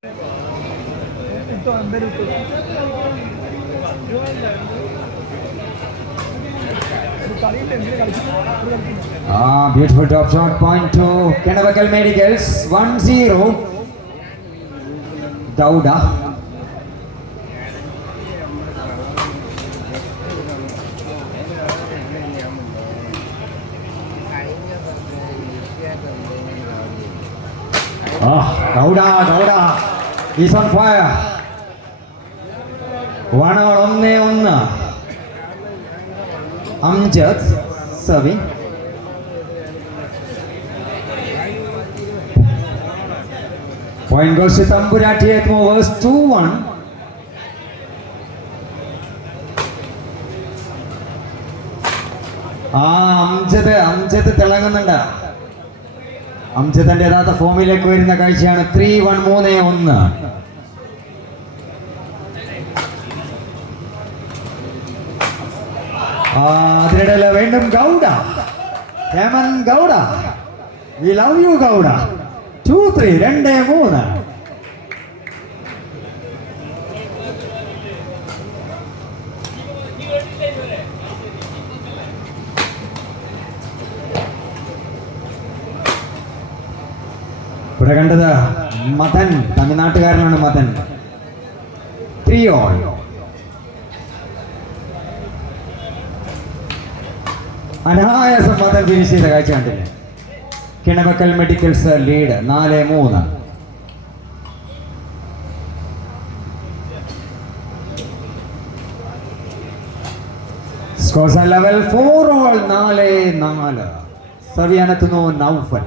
Beautiful top shot, point to Kenavakkal Medicals, 1-0. Gowda. Gowda is on fire. 1-1. Amjad serving. Point goes to Tamburathi at movers, 2-1. Amjad തിളങ്ങുന്നുണ്ട്. അംജദിന്റെ യഥാർത്ഥ ഫോമിലേക്ക് വരുന്ന കാഴ്ചയാണ്. 3-1, 3-1. അതിനിടയിൽ വീണ്ടും Gowda, Heman Gowda, we love you Gowda. 2-3, 2-3. ഇവിടെ കണ്ടത് മദൻ, തമിഴ്നാട്ടുകാരനാണ് മദൻ. 3-all. അനായാസം മദൻ ഫിനിഷ് ചെയ്ത കാഴ്ച കണ്ടില്ലേ? Kinavakkal medicals lead 4-3. Scores level 4-all, 4-4. സർവ്യാനെത്തുന്നു നൗഫൽ.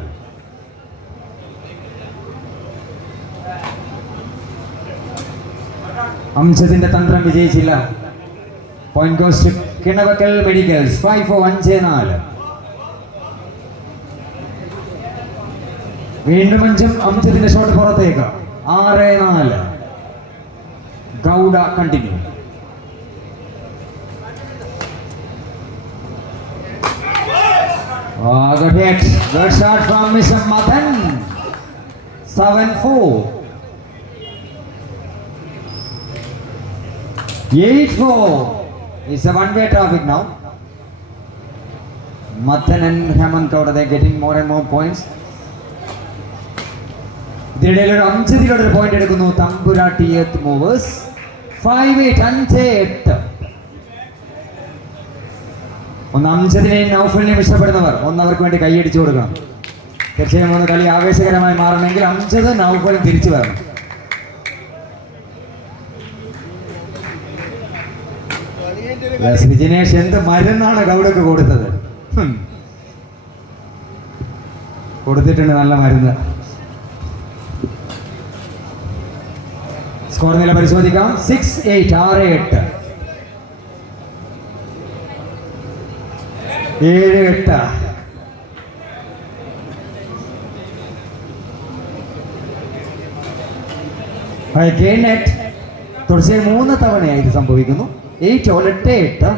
അംജദിന്റെ തന്ത്രം വിജയിച്ചില്ല. Point goes to Kinavakkal medicals, 5-4, 5-4. വീണ്ടും അംജദിന്റെ ഷോട്ട് പുറത്തേക്ക്, 6-4. Gowda continue. Good shot from Mr. Madan. 7-4. 8-4. It's a one-way traffic now. Madan and Hemant Gowda, they're getting more and more points. ഇതിനിടയിൽ ഒരു അംജദിലൊരു point എടുക്കുന്നു തമ്പുരാട്ടി എർത്ത് മൂവേഴ്സ്, 5-8, 5-8. ഒന്ന് അംജദിനെയും നൗഫലിനെയും ഇഷ്ടപ്പെടുന്നവർ അവർക്ക് വേണ്ടി കൈയടിച്ചു കൊടുക്കണം. തീർച്ചയായും ഒന്ന് കളി ആവേശകരമായി മാറണമെങ്കിൽ അംജദ് നൗഫലും തിരിച്ചു വരണം. വിജിനേഷ് എന്ത് മരുന്നാണ് ഗൗഡക്ക് കൊടുത്തത്? കൊടുത്തിട്ടുണ്ട് നല്ല മരുന്ന്. സ്കോർ നില പരിശോധിക്കാം. 6-8, 6-8. 7-8. തുടർച്ചയായി 3 തവണയായി ഇത് സംഭവിക്കുന്നു. 8-all, 8-8.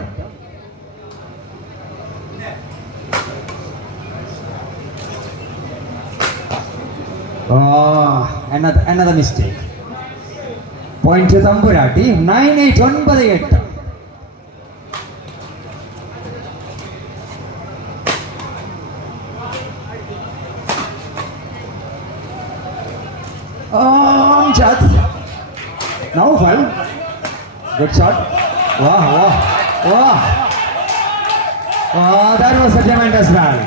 Another mistake. Point to Tamburathi, 9-8, 9-8. Amjad. Naufal. Good shot. Wow. That was a tremendous rally.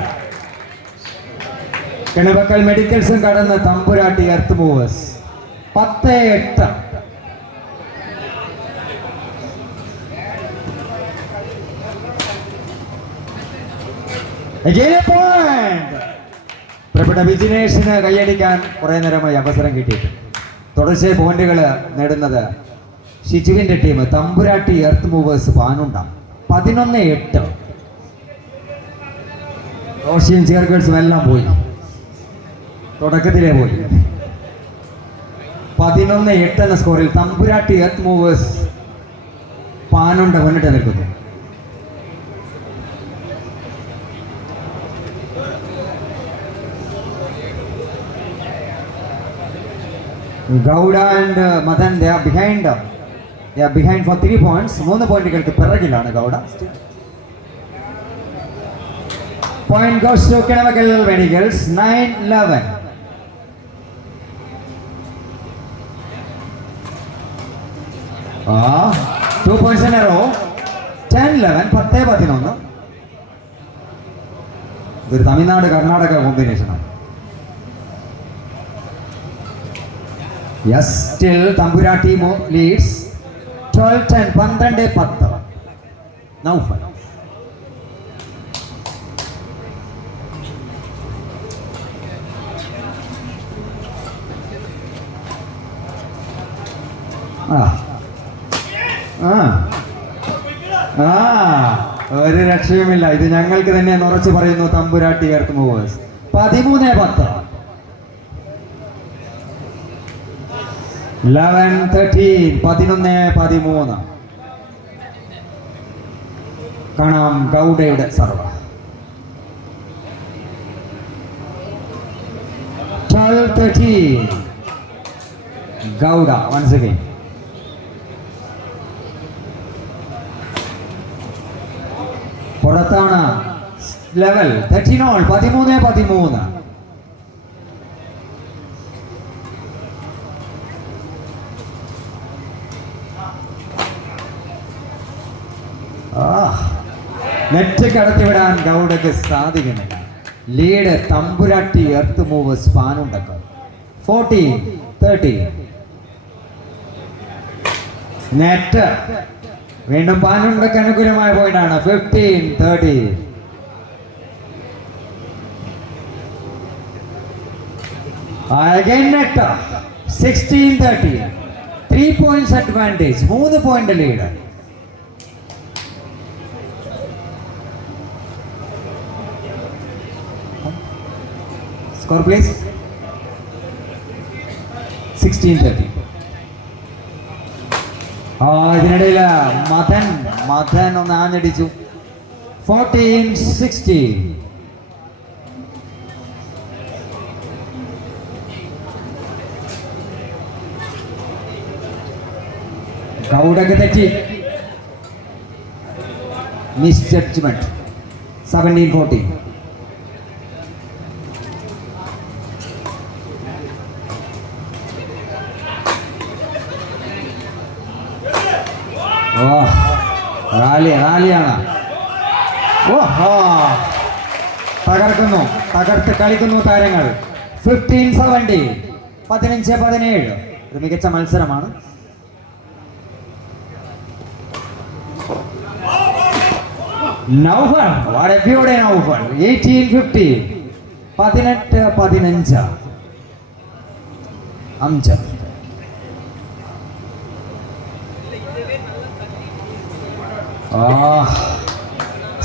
Kenavakkal Medicals കടന്ന് തമ്പുരാട്ടി എർത്ത് മൂവേഴ്സ്, 10-8. പ്രിയപ്പെട്ട വിജിനേഷിന് കൈയടിക്കാൻ കുറെ നേരമായി അവസരം കിട്ടിയിട്ടുണ്ട്. തുടർച്ചയായി പോയിന്റുകൾ നേടുന്നത് ഷിജുവിന്റെ ടീം തമ്പുരാട്ടി എർത്ത് മൂവേഴ്സ് പാനുണ്ടാം, 11-8. റോഷിയും ചേർഗേഴ്സും എല്ലാം പോയി, തുടക്കത്തിലേ പോയി. 11-8 എന്ന സ്കോറിൽ തമ്പുരാട്ടി എർത്ത് മൂവേഴ്സ് പാനുണ്ട മുന്നിട്ട് നിൽക്കുന്നു. Gowda and Madan, they are behind. They are behind for 3 points. 3 പോയിന്റുകൾക്ക് പിറകിലാണ് Gowda. Point goes to Kinamagal Medicals, 9-11. Ah, 2 points in a row. 10-11, 10-11. ഇതൊരു തമിഴ്നാട് കർണാടക കോമ്പിനേഷനാണ്. Yes, still Tamburati leads 12-10, 12-10. Now fight. ഒരു രക്ഷയുമില്ല. ഇത് ഞങ്ങൾക്ക് തന്നെ ഉറച്ചു പറയുന്നു തമ്പുരാട്ടി എർത്ത് മൂവേഴ്സ്. 13-10. 11-13, 11-13. കാണാം ഗൗഡയുടെ സർവ. 12-13. Gowda once again. പുറത്താണ് ലെവൽ 13-all, 13-13. നെറ്റ് കടത്തിവിടാൻ ഗൗഡക്ക് സാധിക്കുന്നില്ല. ലീഡ് തമ്പുരാട്ടി എർത്ത് മൂവേഴ്സ് പാനുണ്ടക്കം. 14-13. നെറ്റ് വീണ്ടും പാനുണ്ടക്ക് അനുകൂലമായ പോയിന്റാണ്. 15-30. Again net 16-30. 3 points advantage. 3 point lead. Score please. 16-30. ഇതിനിടയിൽ മദൻ ഒന്ന് ആഞ്ഞടിച്ചു. 14-16. ഗൗഡക്ക് തെറ്റി. Miss judgement. 17-14. റാലിയാണ്. തകർക്കുന്നു, തകർത്ത് കളിക്കുന്നു താരങ്ങൾ. 15-17, 15-17. ഒരു മികച്ച മത്സരമാണ്. Naufal, what a beauty Naufal. 18-15, 18-15. Amjad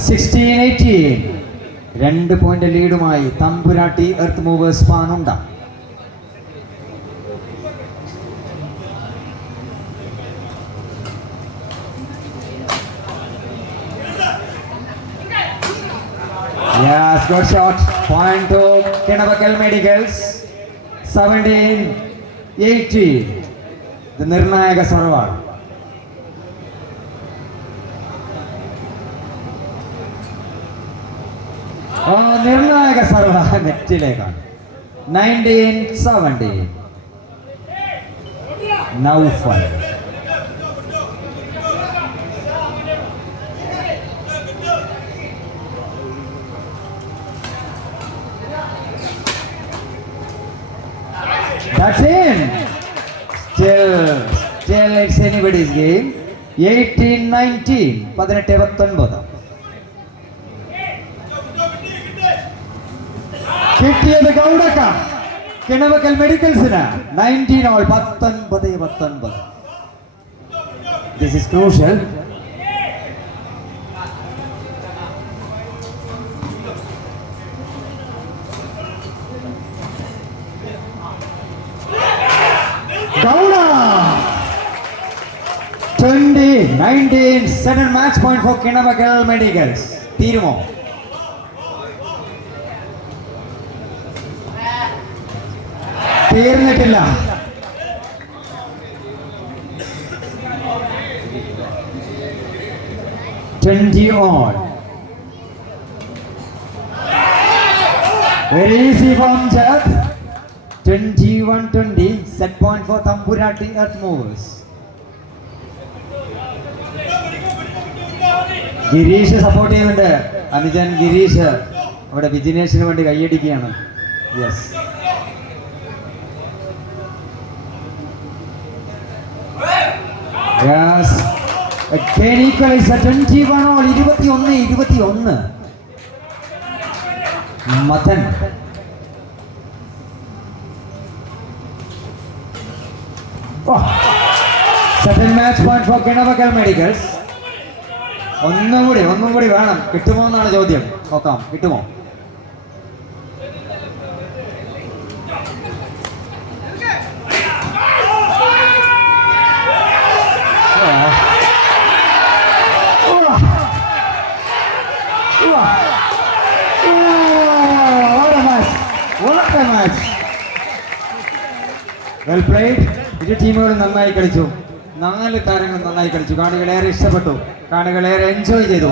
16-18. 2 point ലീഡുമായി തമ്പുരാട്ടി എർത്ത് മൂവേഴ്സ് പാനുണ്ട. Yes, good shot. Point to Kinamagal Medicals. 17-18. ഇത് നിർണായക സർവാണ്. നിർണായക സർവ നെറ്റിലേക്കാണ്. 19-17. Naufal. That's in. Still it's anybody's game. 18-19. 18-19. കിട്ടിയത് ഗൗഡക്ക. Kinavakkal മെഡിക്കൽസിന് 19-all, 19-19. This is crucial. Gowda 20-19. Second match point for Kinamagal Medicals. തീരുമോ? തീർന്നിട്ടില്ല. 20 all. Very easy from Jat. 21-20. Set point for Tampurati Earth Movers. Girish support ചെയ്യുന്നുണ്ട്. അനുജൻ ഗിരീഷ് അവിടെ വിജിനേഷിന് വേണ്ടി കൈയടിക്കുകയാണ്. Yes, yes. Again equalizer. 21 all. 21. Madhan. Second match point for Kinavakkal Medicals. ഒന്നും കൂടി വേണം. കിട്ടുമോ എന്നാണ് ചോദ്യം. നോക്കാം, കിട്ടുമോ? Well played. ഇരു ടീമുകളും നന്നായി കളിച്ചു. 4 താരങ്ങൾ നന്നായി കളിച്ചു. കാണികളേറെ ഇഷ്ടപ്പെട്ടു. കാണികളേറെ എൻജോയ് ചെയ്തു.